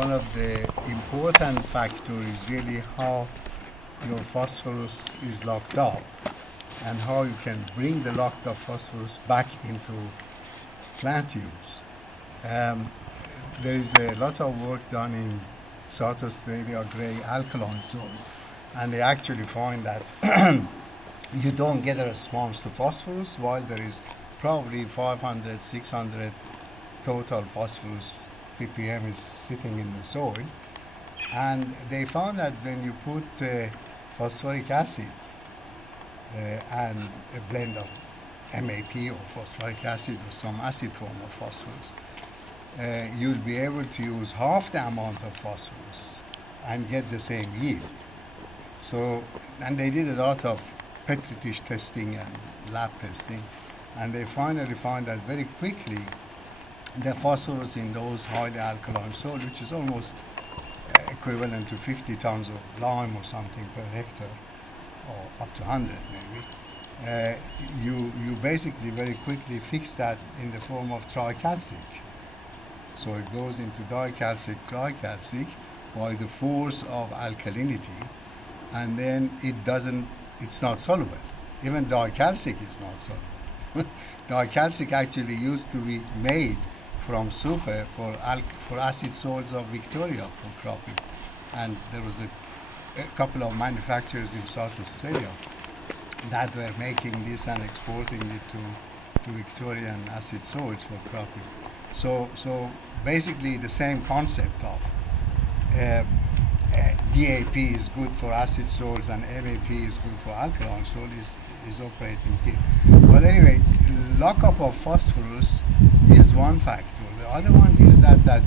one of the important factors is really how your phosphorus is locked up and how you can bring the locked up phosphorus back into plant use. There is a lot of work done in South Australia, grey alkaline soils, and they actually find that you don't get a response to phosphorus while there is probably 500, 600 total phosphorus ppm is sitting in the soil. And they found that when you put phosphoric acid and a blend of MAP or phosphoric acid or some acid form of phosphorus, you'll be able to use half the amount of phosphorus and get the same yield. So, and they did a lot of petri dish testing and lab testing, and they finally found that very quickly the phosphorus in those highly alkaline soil, which is almost equivalent to 50 tons of lime or something per hectare, or up to 100 maybe, you basically very quickly fix that in the form of tricalcic. So it goes into dicalcic, tricalcic by the force of alkalinity, and then it's not soluble. Even dicalcic is not soluble. Dicalcic actually used to be made from super for acid soils of Victoria for cropping. And there was a couple of manufacturers in South Australia that were making this and exporting it to Victorian acid soils for cropping. So basically the same concept of DAP is good for acid soils and MAP is good for alkaline soil is operating here. But anyway, lockup of phosphorus is one factor. The other one is that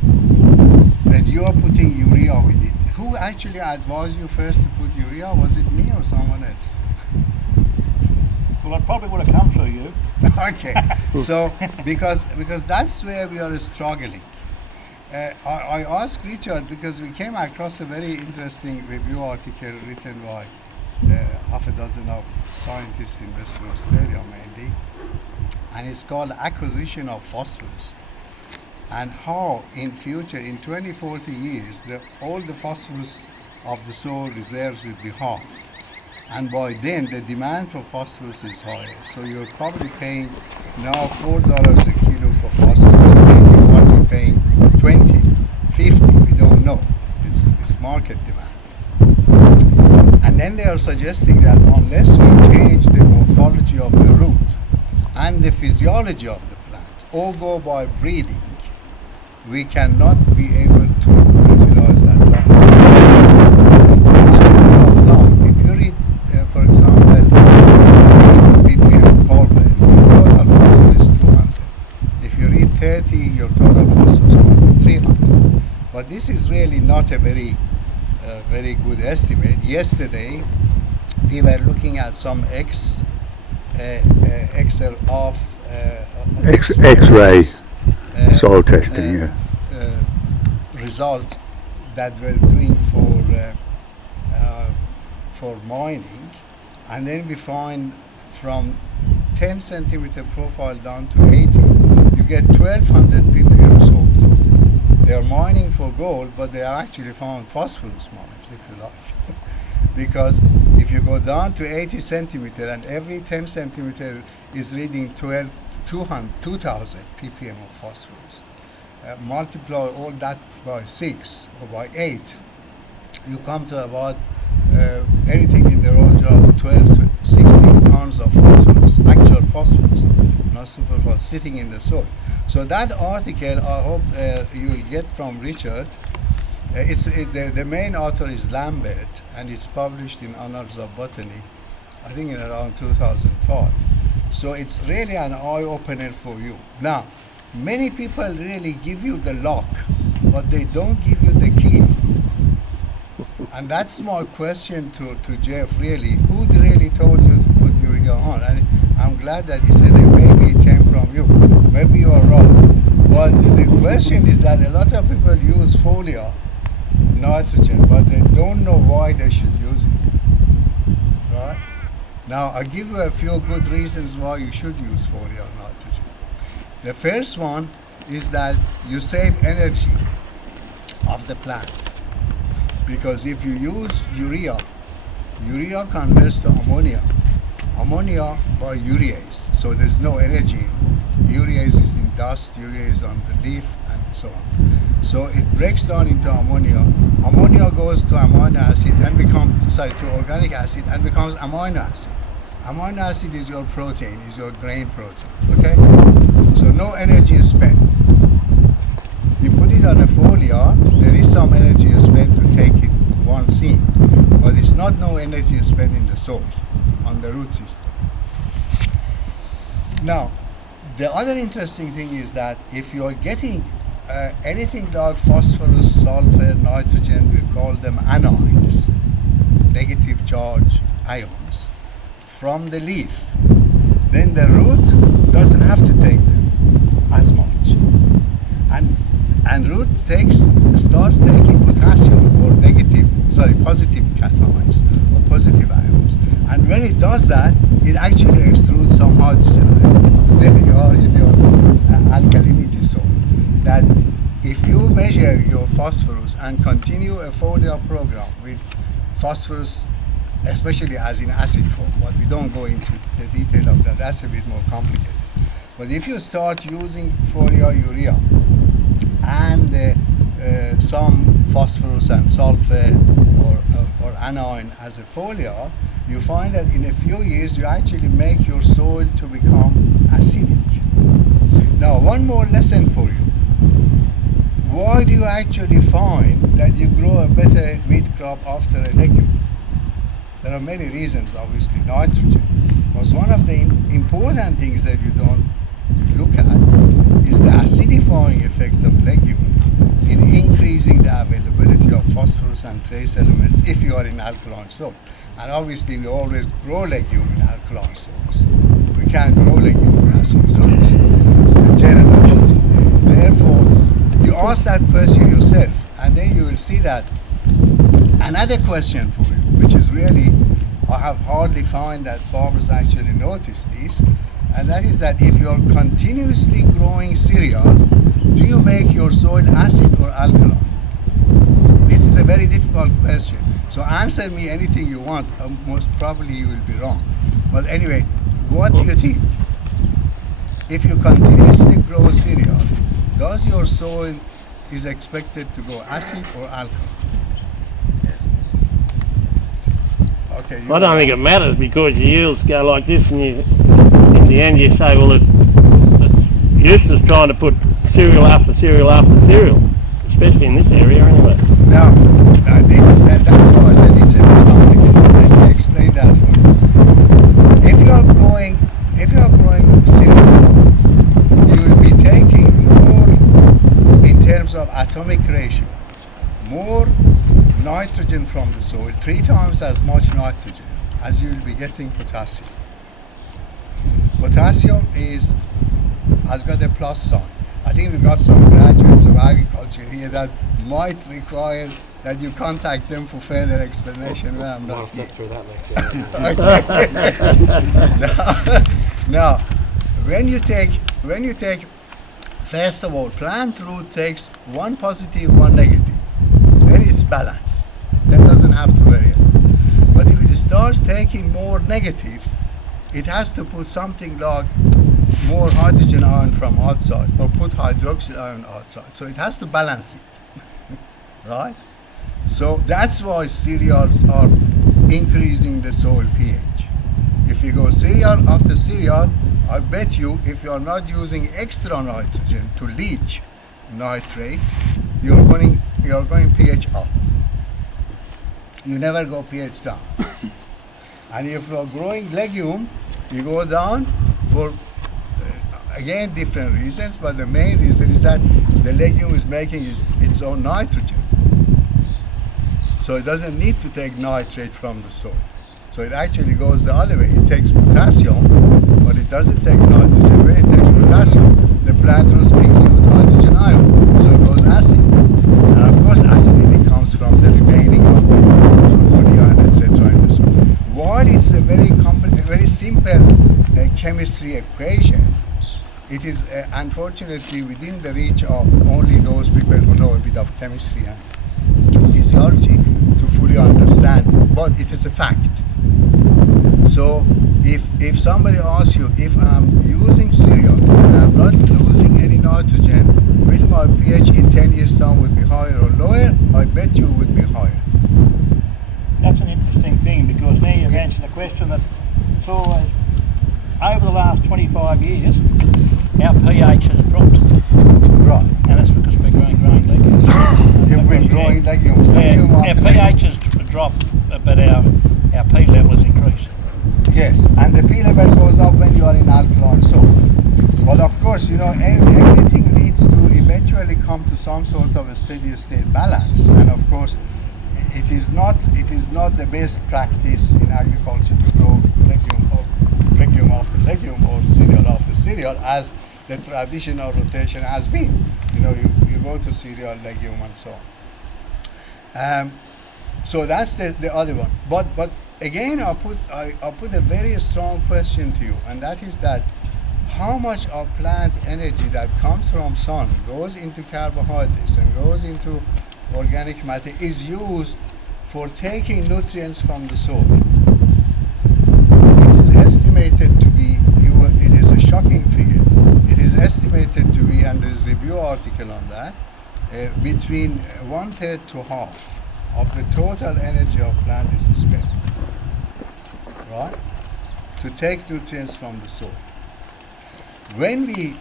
you are putting urea with it. Who actually advised you first to put urea? Was it me or someone else? Well, I probably would have come through you. Okay, so because that's where we are struggling. I asked Richard because we came across a very interesting review article written by half a dozen of scientists in Western Australia mainly, and it's called Acquisition of Phosphorus, and how in future, in 20-40 years, all the phosphorus of the soil reserves will be halved. And by then, the demand for phosphorus is higher. So you're probably paying now $4 a kilo for phosphorus. Maybe you might be paying 20, 50, we don't know. It's market demand. And then they are suggesting that unless we change the morphology of the root and the physiology of the plant, or go by breeding, we cannot be able to utilize that If you read, for example, ppm pulver, your total phosphorus is 200. If you read 30, your total phosphorus is 300. But this is really not a very good estimate. Yesterday, we were looking at some X-ray soil testing, result that we're doing for mining, and then we find from 10 centimeter profile down to 80, you get 1200 ppm soil. They are mining for gold, but they are actually found phosphorus mines, if you like. Because if you go down to 80 centimeter and every 10 centimeter is reading 2000 ppm of phosphorus, multiply all that by 6 or by 8, you come to about anything in the range of 12 to 16 tons of phosphorus, actual phosphorus, not superphosphorus, sitting in the soil. So that article, I hope you will get from Richard. The main author is Lambert, and it's published in Annals of Botany, I think in around 2005. So it's really an eye-opener for you. Now, many people really give you the lock, but they don't give you the key. And that's my question to Geoff, really. Who really told you to put urea on? And I'm glad that he said that maybe it came from you. Maybe you are wrong. But the question is that a lot of people use foliar, nitrogen, but they don't know why they should use it. Right? Now, I'll give you a few good reasons why you should use foliar nitrogen. The first one is that you save energy of the plant. Because if you use urea, urea converts to ammonia, ammonia by urease, so there's no energy. Urease is in dust, urea is on the leaf, and so on. So it breaks down into ammonia. Ammonia goes to amino acid and to organic acid and becomes amino acid. Amino acid is your protein, is your grain protein, okay? So no energy is spent. You put it on a foliar, there is some energy spent to take it one seam, but it's not no energy spent in the soil, on the root system. Now, the other interesting thing is that if you are getting anything like phosphorus, sulfur, nitrogen, we call them anions, negative charge ions, from the leaf, then the root doesn't have to take them as much. And root starts taking potassium or positive cations or positive ions. And when it does that, it actually extrudes some hydrogen ions. There you are in your alkalinity soil. That if you measure your phosphorus and continue a foliar program with phosphorus, especially as in acid form, but we don't go into the detail of that, that's a bit more complicated. But if you start using foliar urea and some phosphorus and sulfur or anion as a foliar, you find that in a few years you actually make your soil to become acidic. Now, one more lesson for you. Why do you actually find that you grow a better wheat crop after a legume? There are many reasons, obviously. Nitrogen was one of the important things that you don't look at, is the acidifying effect of legume in increasing the availability of phosphorus and trace elements if you are in alkaline soil. And obviously we always grow legume in alkaline soils. We can't grow legume in acid soils generally. Therefore, you ask that question yourself, and then you will see that another question for you, which is really, I have hardly found that farmers actually notice this, and that is that if you are continuously growing cereal, do you make your soil acid or alkaline? This is a very difficult question. So answer me anything you want. Most probably you will be wrong. But anyway, what do you think? If you continuously grow cereal, does your soil is expected to go acid or alkaline? Okay. I don't think it matters because your yields go like this, and in the end you say, well, it's useless trying to put cereal after cereal after cereal, especially in this area anyway. Now, that's why I said it's a bit complicated. Let me explain that for you. If you are growing cereal, you will be taking more, in terms of atomic ratio, more nitrogen from the soil, 3 times as much nitrogen as you will be getting potassium. Potassium has got a plus sign. I think we've got some graduates of agriculture here that might require that you contact them for further explanation when I'm not here. Through that lecture. Now, when you take, first of all, plant root takes one positive, one negative. Then it's balanced. That doesn't have to vary. But if it starts taking more negative, it has to put something like more hydrogen ion from outside or put hydroxyl ion outside. So it has to balance it, right? So that's why cereals are increasing the soil pH. If you go cereal after cereal, I bet you if you are not using extra nitrogen to leach nitrate, you're going pH up. You never go pH down. And if you are growing legume, you go down for again different reasons, but the main reason is that the legume is making its own nitrogen. So it doesn't need to take nitrate from the soil. So it actually goes the other way. It takes potassium, but it doesn't take nitrogen. When it takes potassium, the plant roots exude hydrogen ion, so it goes acid. And of course, acidity comes from the remaining of the ammonia and etc. in the soil. While it's a very simple chemistry equation, it is unfortunately within the reach of only those people who know a bit of chemistry and physiology to fully understand it. But it is a fact. So if somebody asks you, if I'm using cereal and I'm not losing any nitrogen, will my pH in 10 years time would be higher or lower? I bet you would be higher. That's an interesting thing, because now you've answered a question that it's always, over the last 25 years, our pH has dropped. Right. And that's because we're growing legumes. You've been growing legumes. Our pH has dropped, but our P level has increased. Yes, and the P level goes up when you are in alkaline soil. But of course, you know, everything needs to eventually come to some sort of a steady state balance. And of course, it is not the best practice in agriculture to grow legume after legume or cereal after cereal, as the traditional rotation has been. You know, you go to cereal, legume, and so on. So that's the other one. But again, I put a very strong question to you, and that is that how much of plant energy that comes from sun goes into carbohydrates and goes into organic matter is used for taking nutrients from the soil. It is estimated to be, it is a shocking figure, it is estimated to be, and there is a review article on that, between 1/3 to half of the total energy of plant is spent, right, to take nutrients from the soil. When we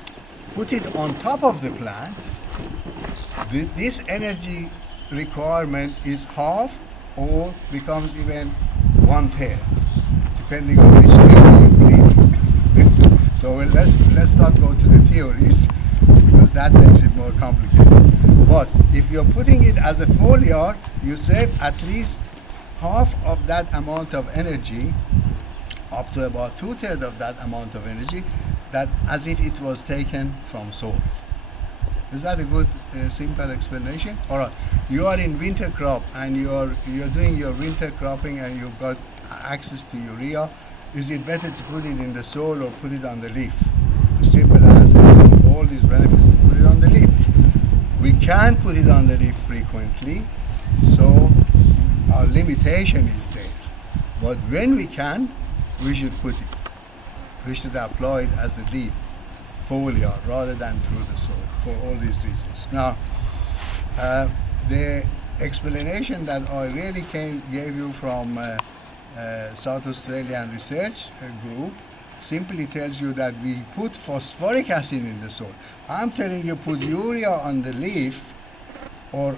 put it on top of the plant, this energy requirement is half or becomes even 1/3, depending on which theory you believe. So let's not go to the theories, because that makes it more complicated. But if you're putting it as a foliar, you save at least half of that amount of energy, up to about 2/3 of that amount of energy, that as if it was taken from soil. Is that a good simple explanation? All right, you are in winter crop and you're doing your winter cropping and you've got access to urea. Is it better to put it in the soil or put it on the leaf? The simple answer is, all these benefits, to put it on the leaf. We can't put it on the leaf frequently, so our limitation is there. But when we can, we should put it. We should apply it as a leaf foliar rather than through the soil, for all these reasons. Now, the explanation that I really gave you from South Australian research group simply tells you that we put phosphoric acid in the soil. I'm telling you, put urea on the leaf, or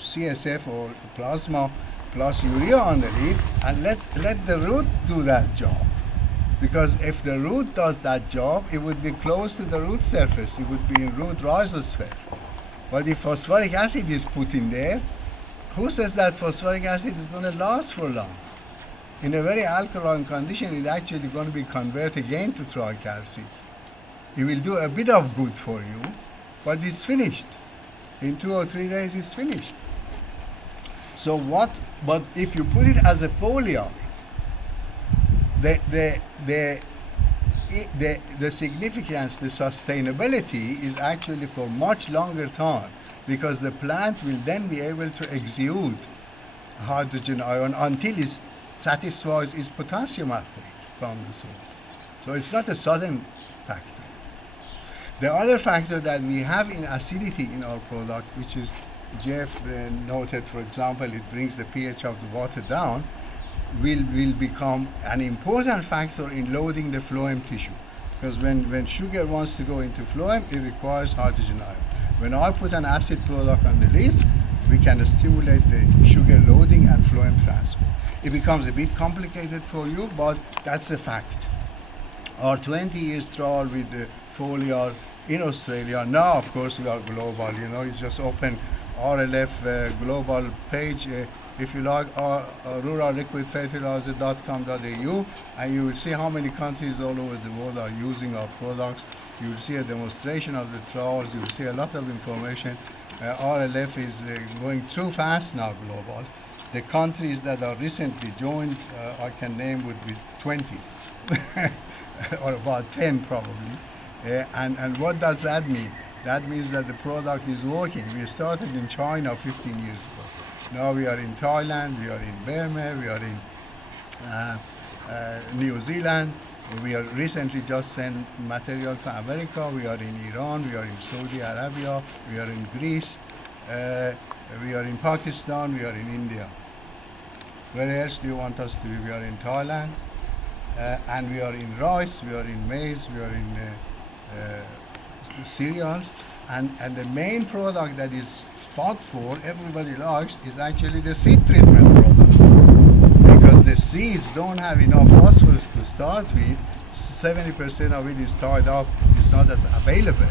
CSF or plasma plus urea on the leaf, and let the root do that job. Because if the root does that job, it would be close to the root surface. It would be in root rhizosphere. But if phosphoric acid is put in there, who says that phosphoric acid is going to last for long? In a very alkaline condition, it's actually going to be converted again to tricalcium. It will do a bit of good for you, but it's finished. In 2 or 3 days, it's finished. So but if you put it as a foliar, the significance, the sustainability is actually for much longer time, because the plant will then be able to exude hydrogen ion until it satisfies its potassium uptake from the soil. So it's not a sudden factor. The other factor that we have in acidity in our product, which is Geoff noted, for example, it brings the pH of the water down, will become an important factor in loading the phloem tissue. Because when sugar wants to go into phloem, it requires hydrogen ion. When I put an acid product on the leaf, we can stimulate the sugar loading and phloem transport. It becomes a bit complicated for you, but that's a fact. Our 20 years trial with the foliar in Australia, now of course we are global, you know, you just open RLF global page, if you like, ruralliquidfertilizer.com.au, and you will see how many countries all over the world are using our products. You will see a demonstration of the trials, you will see a lot of information. RLF is going too fast now global. The countries that are recently joined, I can name would be 20. or about 10 probably. And what does that mean? That means that the product is working. We started in China 15 years ago. Now we are in Thailand, we are in Burma, we are in New Zealand. We are recently just sent material to America. We are in Iran, we are in Saudi Arabia, we are in Greece, we are in Pakistan, we are in India. Where else do you want us to be? We are in Thailand, and we are in rice, we are in maize, we are in cereals, and the main product that is fought for, everybody likes, is actually the seed treatment product. Because the seeds don't have enough phosphorus to start with, 70% of it is tied up, it's not as available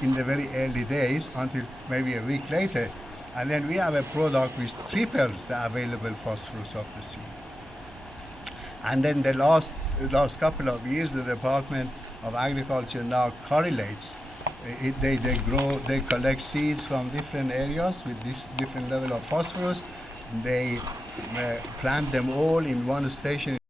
in the very early days until maybe a week later. And then we have a product which triples the available phosphorus of the seed. And then the last couple of years, the Department of Agriculture now correlates. They collect seeds from different areas with this different level of phosphorus. They plant them all in one station